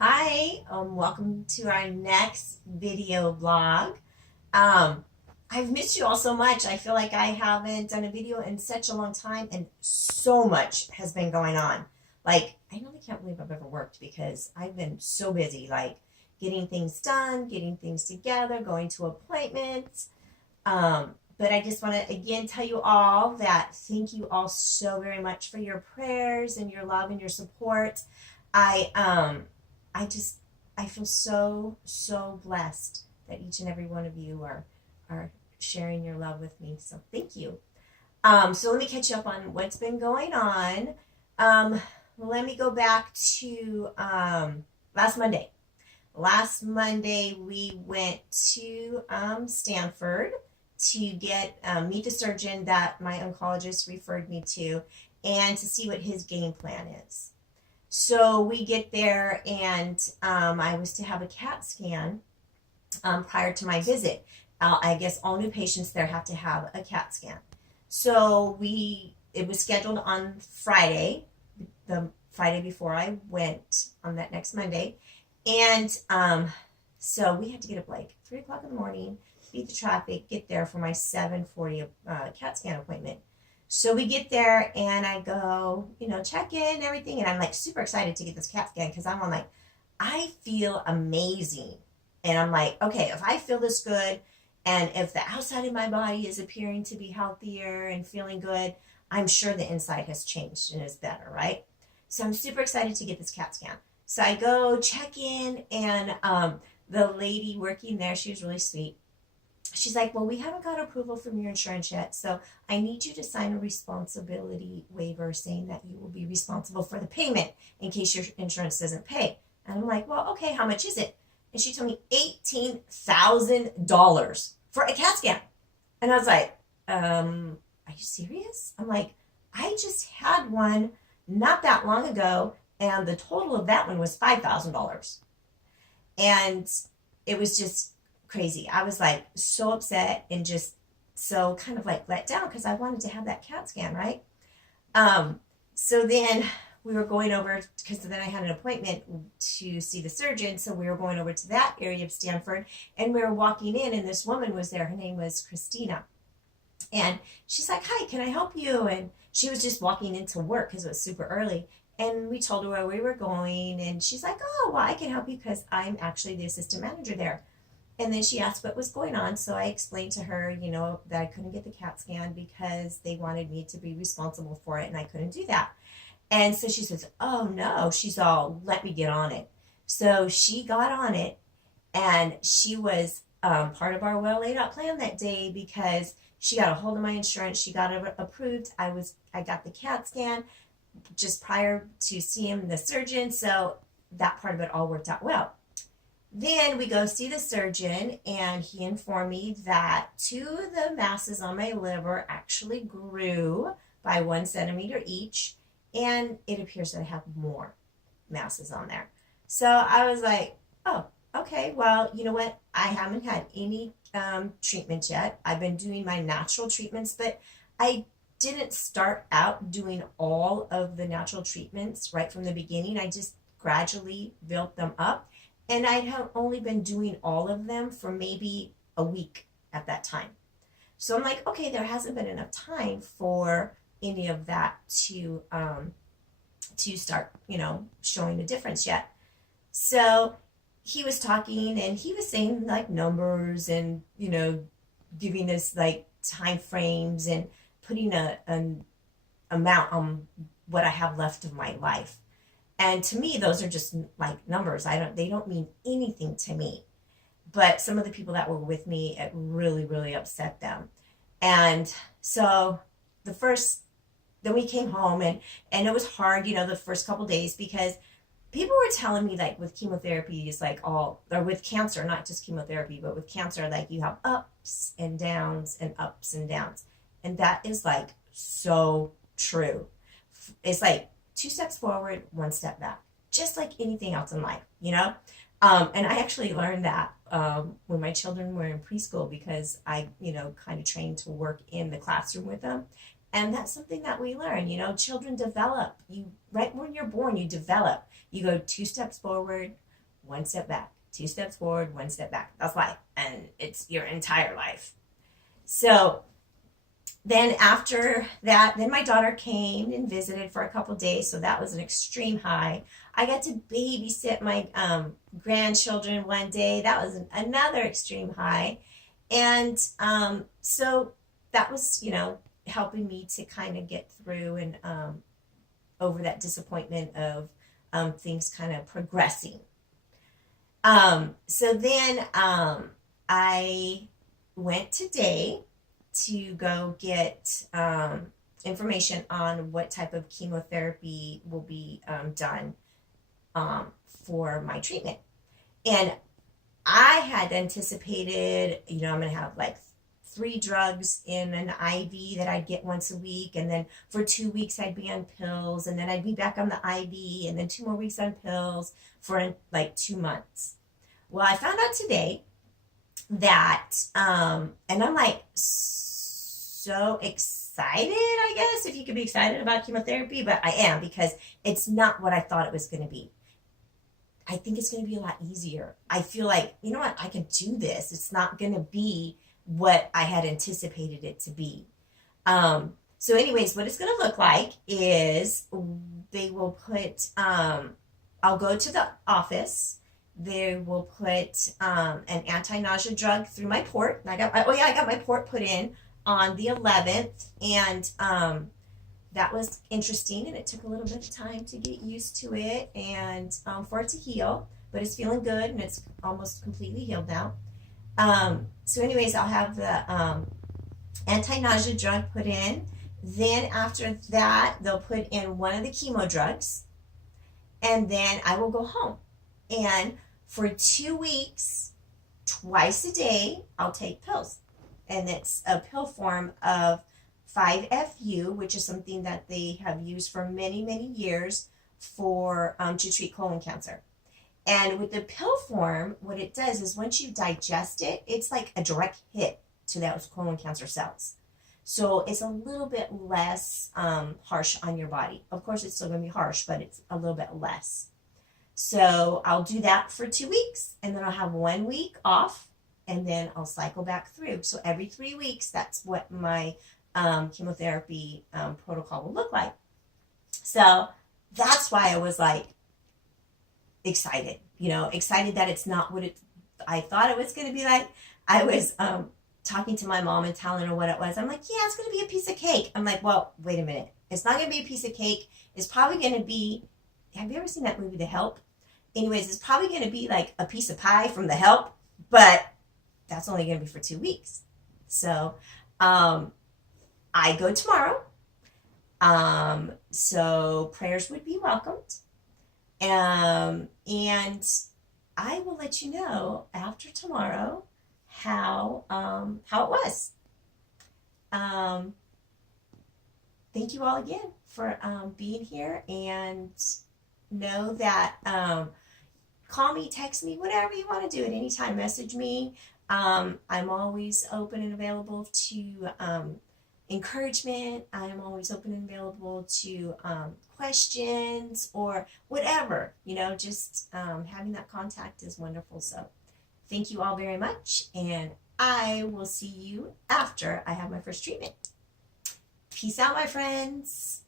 Hi, welcome to our next video blog. Um, I've missed you all so much. I feel like I haven't done a video in such a long time, and so much has been going on. Like, I really can't believe I've ever worked because I've been so busy, like getting things done, getting things together, going to appointments. But I just want to again tell you all that thank you all so very much for your prayers and your love and your support. I um I just I feel so blessed that each and every one of you are sharing your love with me. So thank you. So let me catch you up on what's been going on. Um, Let me go back to last Monday. Last Monday we went to Stanford to get meet the surgeon that my oncologist referred me to, and to see what his game plan is. So we get there, and I was to have a CAT scan prior to my visit. I guess all new patients there have to have a CAT scan. So it was scheduled on Friday, the Friday before I went on that next Monday, and so we had to get up like 3 o'clock in the morning, beat the traffic, get there for my 7:40 CAT scan appointment. So we get there, and I go, check in and everything. And I'm like super excited to get this CAT scan because I'm like, I feel amazing. And I'm like, okay, if I feel this good and if the outside of my body is appearing to be healthier and feeling good, I'm sure the inside has changed and is better, right? So I'm super excited to get this CAT scan. So I go check in, and the lady working there, she was really sweet. She's like, well, we haven't got approval from your insurance yet, so I need you to sign a responsibility waiver saying that you will be responsible for the payment in case your insurance doesn't pay. And I'm like, well, okay, how much is it? And she told me $18,000 for a CAT scan. And I was like, are you serious? I'm like, I just had one not that long ago, and the total of that one was $5,000. And it was just crazy. I was like so upset and just so kind of like let down because I wanted to have that CAT scan, right? Um, so then we were going over because then I had an appointment to see the surgeon. So we were going over to that area of Stanford, and we were walking in, and this woman was there. Her name was Christina. And she's like, hi, can I help you? And she was just walking into work because it was super early. And we told her where we were going. And she's like, oh, well, I can help you because I'm actually the assistant manager there. And then she asked what was going on. So I explained to her, that I couldn't get the CAT scan because they wanted me to be responsible for it and I couldn't do that. And so she says, oh no, she's all, let me get on it. So she got on it, and she was part of our well laid out plan that day because she got a hold of my insurance. She got it approved. I got the CAT scan just prior to seeing the surgeon. So that part of it all worked out well. Then we go see the surgeon, and he informed me that two of the masses on my liver actually grew by 1 centimeter each, and it appears that I have more masses on there. So I was like, oh, okay, well, you know what? I haven't had any treatment yet. I've been doing my natural treatments, but I didn't start out doing all of the natural treatments right from the beginning. I just gradually built them up, and I have only been doing all of them for maybe a week at that time. So I'm like, okay, there hasn't been enough time for any of that to start, showing a difference yet. So he was talking, and he was saying like numbers and, giving us like time frames and putting an amount on what I have left of my life. And to me, those are just like numbers. They don't mean anything to me. But some of the people that were with me, it really, really upset them. And so the first, then we came home, and it was hard, the first couple days because people were telling me like with chemotherapy is like or with cancer, not just chemotherapy, but with cancer, like you have ups and downs and ups and downs. And that is like so true. It's like 2 steps forward, 1 step back, just like anything else in life. And I actually learned that when my children were in preschool because I, kind of trained to work in the classroom with them. And that's something that we learn. Children develop. Right when you're born, you develop. You go 2 steps forward, one step back, 2 steps forward, 1 step back. That's life, and it's your entire life. So then after that, then my daughter came and visited for a couple days, so that was an extreme high. I got to babysit my grandchildren one day. That was another extreme high. And so that was, helping me to kind of get through and over that disappointment of things kind of progressing. So then I went today to go get information on what type of chemotherapy will be done for my treatment. And I had anticipated, I'm going to have like 3 drugs in an IV that I'd get once a week. And then for 2 weeks, I'd be on pills. And then I'd be back on the IV. And then 2 more weeks on pills for like 2 months. Well, I found out today that, and I'm like so excited, I guess, if you could be excited about chemotherapy, but I am, because it's not what I thought it was going to be. I think it's going to be a lot easier. I feel like, you know what, I can do this. It's not going to be what I had anticipated it to be. So anyways, what it's going to look like is they will put, I'll go to the office. They will put an anti-nausea drug through my port. And I got my port put in on the 11th. And that was interesting, and it took a little bit of time to get used to it and for it to heal, but it's feeling good, and it's almost completely healed now. So anyways, I'll have the anti-nausea drug put in. Then after that, they'll put in one of the chemo drugs, and then I will go home. And for 2 weeks, twice a day, I'll take pills. And it's a pill form of 5-FU, which is something that they have used for many, many years for to treat colon cancer. And with the pill form, what it does is once you digest it, it's like a direct hit to those colon cancer cells. So it's a little bit less harsh on your body. Of course, it's still going to be harsh, but it's a little bit less. So I'll do that for 2 weeks, and then I'll have 1 week off, and then I'll cycle back through. So every 3 weeks, that's what my chemotherapy protocol will look like. So that's why I was like excited, excited that it's not what I thought it was going to be like. I was talking to my mom and telling her what it was. I'm like, yeah, it's going to be a piece of cake. I'm like, well, wait a minute. It's not going to be a piece of cake. It's probably going to be, have you ever seen that movie, The Help? Anyways, it's probably going to be like a piece of pie from The Help, but that's only going to be for 2 weeks. So, I go tomorrow. So prayers would be welcomed. And I will let you know after tomorrow how it was. Thank you all again for being here, and know that call me, text me, whatever you want to do at any time. Message me. I'm always open and available to encouragement. I'm always open and available to questions or whatever. Just having that contact is wonderful. So thank you all very much, and I will see you after I have my first treatment. Peace out, my friends.